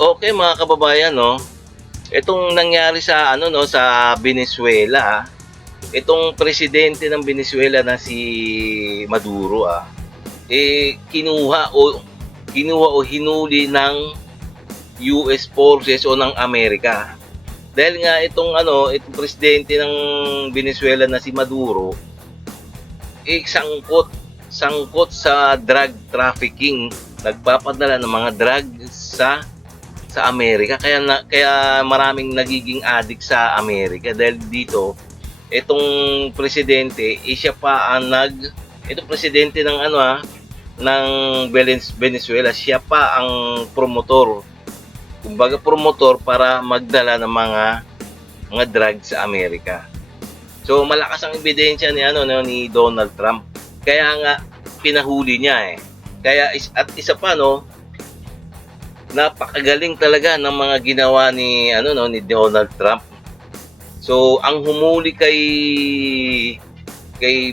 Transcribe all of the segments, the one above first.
Okay mga kababayan 'no, itong nangyari sa ano 'no, sa Venezuela, itong presidente ng Venezuela na si Maduro, kinuha o hinuli ng US forces o ng Amerika. Dahil nga itong presidente ng Venezuela na si Maduro, sangkot sangkot sa drug trafficking, nagpapadala ng mga drug sa Amerika, kaya maraming nagiging addict sa Amerika dahil dito itong presidente, siya pa ang itong presidente ng ng Venezuela, siya pa ang promotor. Kumbaga promotor para magdala ng mga drugs sa Amerika. So malakas ang ebidensya ni Donald Trump. Kaya nga pinahuli niya. Kaya isa pa napakagaling talaga ng mga ginawa ni Donald Trump. So ang humuli kay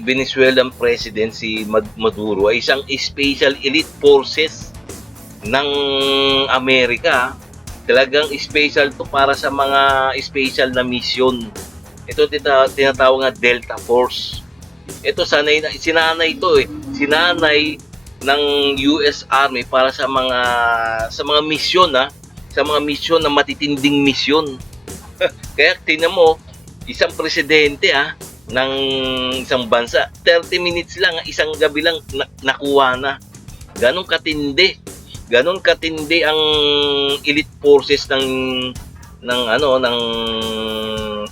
Venezuelan President si Maduro ay isang special elite forces ng Amerika. Talagang special to para sa mga special na mission. Ito tinatawag nga Delta Force. Ito sinanay ng US Army para sa mga mission sa mga mission na matitinding mission. Kaya tingnan mo, isang presidente ng isang bansa, 30 minutes lang, isang gabi lang nakuha na. Ganong katindi ang elite forces ng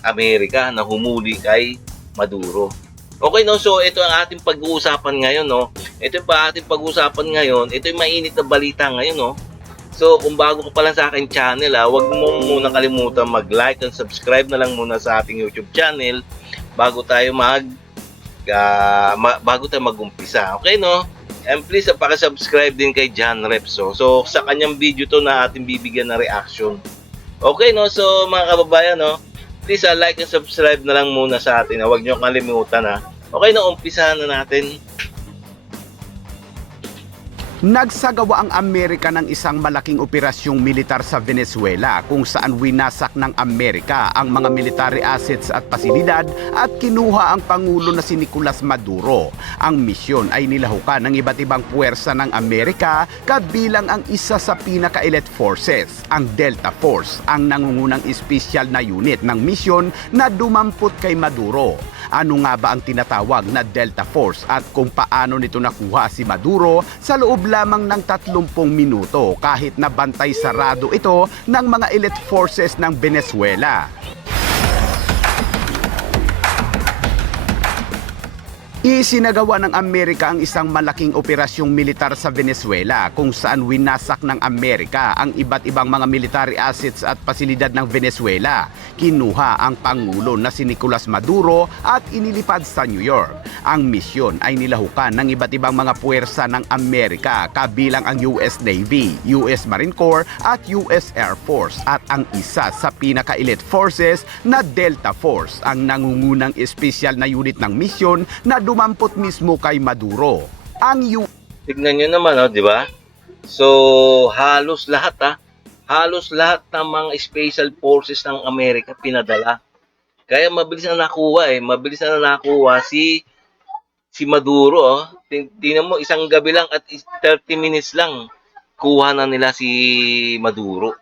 Amerika na humuli kay Maduro. Okay so ito ang ating pag-uusapan ngayon Ito yung ating pag-uusapan ngayon. Ito yung mainit na balita ngayon So kung bago ka pa lang sa aking channel huwag mo muna kalimutan mag-like and subscribe na lang muna sa ating YouTube channel bago tayo mag-umpisa. Okay And please paki-subscribe din kay John Repso. So sa kanyang video to na ating bibigyan na reaction. Okay so mga kababayan please like and subscribe na lang muna sa atin. Huwag niyo kalimutan Okay umpisahan na natin. Nagsagawa ang Amerika ng isang malaking operasyong militar sa Venezuela kung saan winasak ng Amerika ang mga military assets at pasilidad at kinuha ang Pangulo na si Nicolas Maduro. Ang misyon ay nilahukan ng iba't ibang puwersa ng Amerika kabilang ang isa sa pinaka-elite forces, ang Delta Force, ang nangungunang espesyal na unit ng misyon na dumampot kay Maduro. Ano nga ba ang tinatawag na Delta Force at kung paano nito nakuha si Maduro sa loob lamang ng 30 minuto kahit na bantay sarado ito ng mga elite forces ng Venezuela? Isinagawa ng Amerika ang isang malaking operasyong militar sa Venezuela kung saan winasak ng Amerika ang iba't ibang mga military assets at pasilidad ng Venezuela. Kinuha ang Pangulo na si Nicolas Maduro at inilipad sa New York. Ang misyon ay nilahukan ng iba't ibang mga puwersa ng Amerika kabilang ang US Navy, US Marine Corps at US Air Force at ang isa sa pinaka-elite forces na Delta Force, ang nangungunang espesyal na unit ng misyon na dumampot mismo kay Maduro. Tignan nyo naman di ba? So halos lahat ng mga special forces ng Amerika pinadala. Kaya mabilis na nakuha si Maduro Tingnan mo, isang gabi lang at 30 minutes lang kuha na nila si Maduro.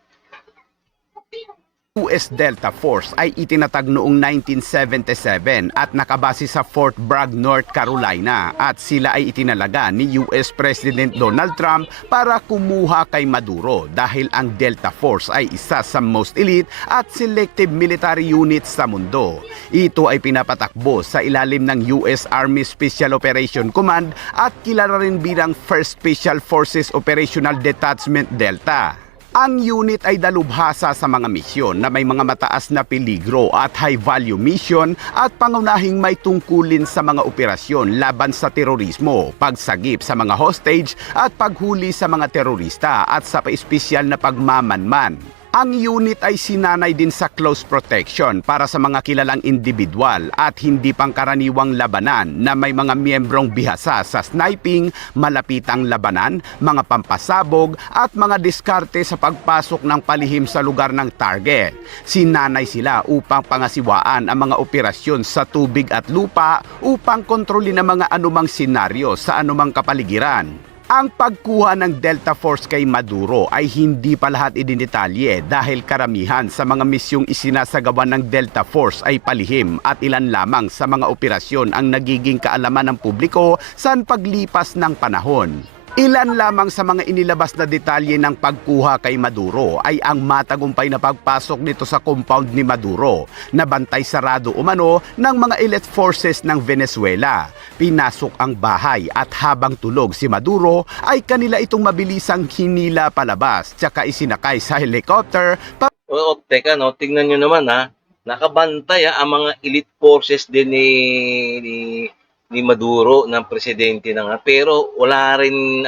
US Delta Force ay itinatag noong 1977 at nakabase sa Fort Bragg, North Carolina at sila ay itinalaga ni US President Donald Trump para kumuha kay Maduro dahil ang Delta Force ay isa sa most elite at selective military units sa mundo. Ito ay pinapatakbo sa ilalim ng US Army Special Operation Command at kilala rin bilang First Special Forces Operational Detachment Delta. Ang unit ay dalubhasa sa mga misyon na may mga mataas na peligro at high-value mission at pangunahing may tungkulin sa mga operasyon laban sa terorismo, pagsagip sa mga hostage at paghuli sa mga terorista at sa espesyal na pagmamanman. Ang unit ay sinanay din sa close protection para sa mga kilalang individual at hindi pangkaraniwang labanan na may mga miyembrong bihasa sa sniping, malapitang labanan, mga pampasabog at mga diskarte sa pagpasok ng palihim sa lugar ng target. Sinanay sila upang pangasiwaan ang mga operasyon sa tubig at lupa upang kontrolin ang mga anumang senaryo sa anumang kapaligiran. Ang pagkuha ng Delta Force kay Maduro ay hindi pa lahat idinitalye dahil karamihan sa mga misyong isinasagawa ng Delta Force ay palihim at ilan lamang sa mga operasyon ang nagiging kaalaman ng publiko sa paglipas ng panahon. Ilan lamang sa mga inilabas na detalye ng pagkuha kay Maduro ay ang matagumpay na pagpasok nito sa compound ni Maduro na bantay sarado umano ng mga elite forces ng Venezuela. Pinasok ang bahay at habang tulog si Maduro ay kanila itong mabilisang hinila palabas tsaka isinakay sa helicopter. O, teka, no, tingnan nyo naman ha, nakabantay ang mga elite forces din ni Maduro ng presidente na nga, pero wala rin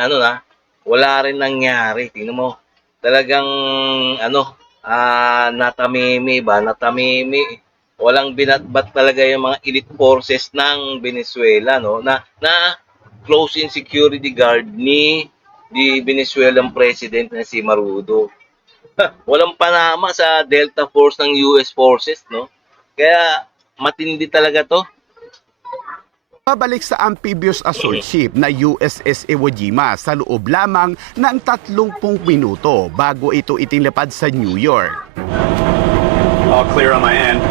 wala rin nangyari. Tingnan mo, talagang natamimi, walang binatbat talaga yung mga elite forces ng Venezuela, no, na close in security guard ni Venezuelan president na si Maduro. Walang panama sa Delta Force ng US Forces, no? Kaya matindi talaga to. Pabalik sa amphibious assault ship na USS Iwo Jima sa loob lamang ng 30 minuto bago ito itinlipad sa New York. All clear on my end.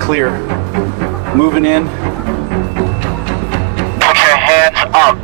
Clear. Moving in. Put your hands up.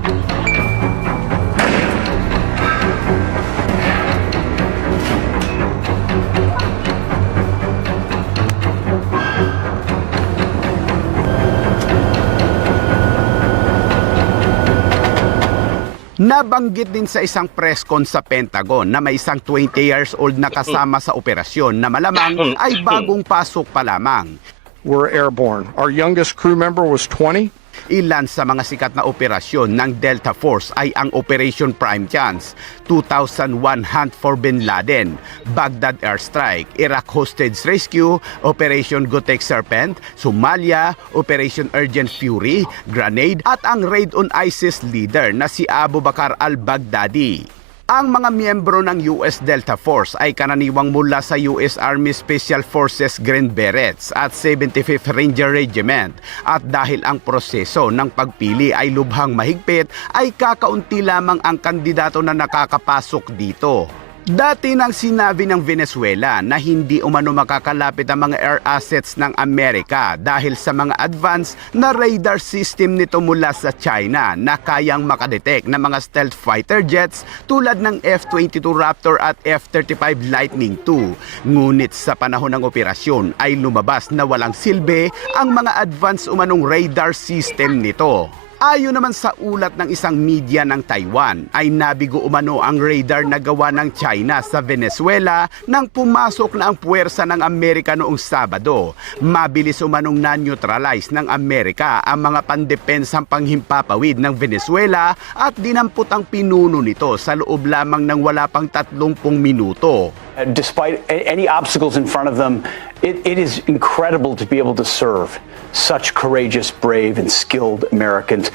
Nabanggit din sa isang press con sa Pentagon na may isang 20 years old na kasama sa operasyon na malamang ay bagong pasok pa lamang. Were airborne. Our youngest crew member was 20. Ilan sa mga sikat na operasyon ng Delta Force ay ang Operation Prime Chance, 2001 Hunt for Bin Laden, Baghdad Airstrike, Iraq Hostage Rescue, Operation Gotek Serpent, Somalia, Operation Urgent Fury, Grenade at ang raid on ISIS leader na si Abu Bakr al-Baghdadi. Ang mga miyembro ng US Delta Force ay karaniwang mula sa US Army Special Forces Green Berets at 75th Ranger Regiment at dahil ang proseso ng pagpili ay lubhang mahigpit ay kakaunti lamang ang kandidato na nakakapasok dito. Dati nang sinabi ng Venezuela na hindi umano makakalapit ang mga air assets ng Amerika dahil sa mga advanced na radar system nito mula sa China na kayang makadetect ng mga stealth fighter jets tulad ng F-22 Raptor at F-35 Lightning II. Ngunit sa panahon ng operasyon ay lumabas na walang silbi ang mga advanced umanong radar system nito. Ayon naman sa ulat ng isang media ng Taiwan, ay nabigo umano ang radar na gawa ng China sa Venezuela nang pumasok na ang puwersa ng Amerika noong Sabado. Mabilis umanong na-neutralize ng Amerika ang mga pandepensang panghimpapawid ng Venezuela at dinampot ang pinuno nito sa loob lamang ng wala pang 30 minuto. Despite any obstacles in front of them, it is incredible to be able to serve such courageous, brave, and skilled Americans.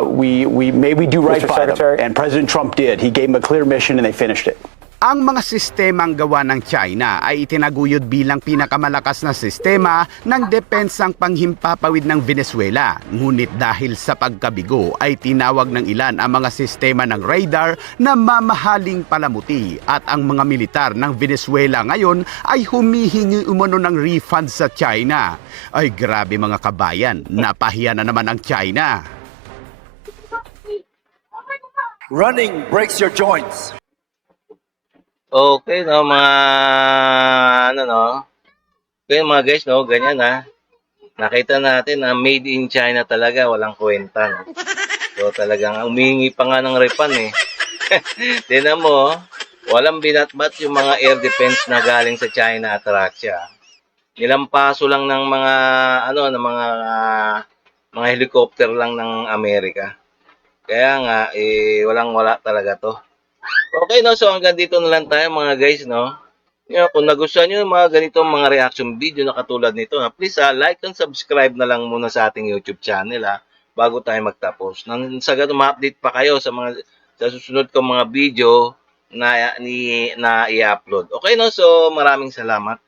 We do right by them, and President Trump did. He gave them a clear mission, and they finished it. Ang mga sistemang gawa ng China ay itinaguyod bilang pinakamalakas na sistema ng depensang panghimpapawid ng Venezuela. Ngunit dahil sa pagkabigo ay tinawag ng ilan ang mga sistema ng radar na mamahaling palamuti at ang mga militar ng Venezuela ngayon ay humihingi umano ng refund sa China. Ay grabe mga kabayan, napahiya na naman ang China. Running breaks your joints. Okay, no, mga Okay, mga guys, no, ganyan ha. Nakita natin na made in China talaga, walang kwenta, no. So talagang umingi pa nga ng refund eh. Tingnan mo, walang binatbat yung mga air defense na galing sa China at Russia. Nilampaso lang ng mga ano ng mga helicopter lang ng Amerika. Kaya nga walang-wala talaga 'to. Okay, no, so hanggang dito na lang tayo mga guys, no. Kung nagustuhan niyo yung mga ganitong mga reaction video na katulad nito, please like and subscribe na lang muna sa ating YouTube channel bago tayo magtapos. Nang sa ganun ma-update pa kayo sa susunod kong mga video na i-upload. Okay, no, so maraming salamat.